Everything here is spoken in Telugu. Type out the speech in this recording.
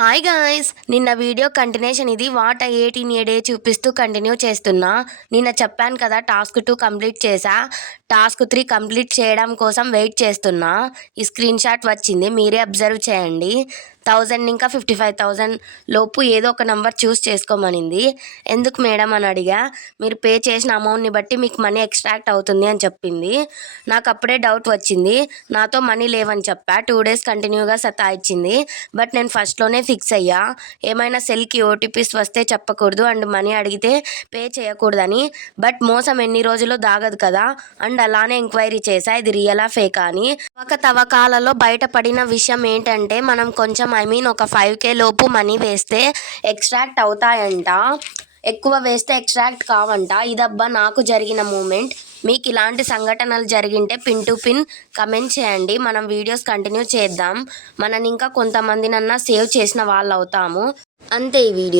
హాయ్ గాయ్స్, నిన్న వీడియో కంటిన్యూషన్ ఇది వాట్ 18 ఏ డే చూపిస్తూ కంటిన్యూ చేస్తున్నా. నిన్న చెప్పాను కదా టాస్క్ 2 కంప్లీట్ చేసా. టాస్క్ 3 కంప్లీట్ చేయడం కోసం వెయిట్ చేస్తున్నా. ఈ స్క్రీన్ షాట్ వచ్చింది, మీరే అబ్జర్వ్ చేయండి. 1000 ఇంకా 55,000 లోపు ఏదో ఒక నెంబర్ చూస్ చేసుకోమనింది. ఎందుకు మేడం అని అడిగా. మీరు పే చేసిన అమౌంట్ని బట్టి మీకు మనీ ఎక్స్ట్రాక్ట్ అవుతుంది అని చెప్పింది. నాకు అప్పుడే డౌట్ వచ్చింది. నాతో మనీ లేవని చెప్పా. 2 డేస్ కంటిన్యూగా సతాయిచ్చింది. బట్ నేను ఫస్ట్లోనే ఫిక్స్ అయ్యా, ఏమైనా సెల్కి ఓటీపీస్ వస్తే చెప్పకూడదు అండ్ మనీ అడిగితే పే చేయకూడదని. బట్ మోసం ఎన్ని రోజుల్లో దాగదు కదా. అండ్ అలానే ఎంక్వైరీ చేశా, ఇది రియలా ఫేకా అని. ఒక తవ్వకాలలో బయటపడిన విషయం ఏంటంటే, మనం కొంచెం ఒక 5K లోపు మనీ వేస్తే ఎక్స్ట్రాక్ట్ అవుతాయంట, ఎక్కువ వేస్తే ఎక్స్ట్రాక్ట్ కావంట. ఇదబ్బా నాకు జరిగిన మూమెంట్. మీకు ఇలాంటి సంఘటనలు జరిగింటే పిన్ టు పిన్ కమెంట్ చేయండి. మనం వీడియోస్ కంటిన్యూ చేద్దాం. మనని ఇంకా కొంతమందినన్నా సేవ్ చేసిన వాళ్ళు అవుతాము. అంతే ఈ వీడియో.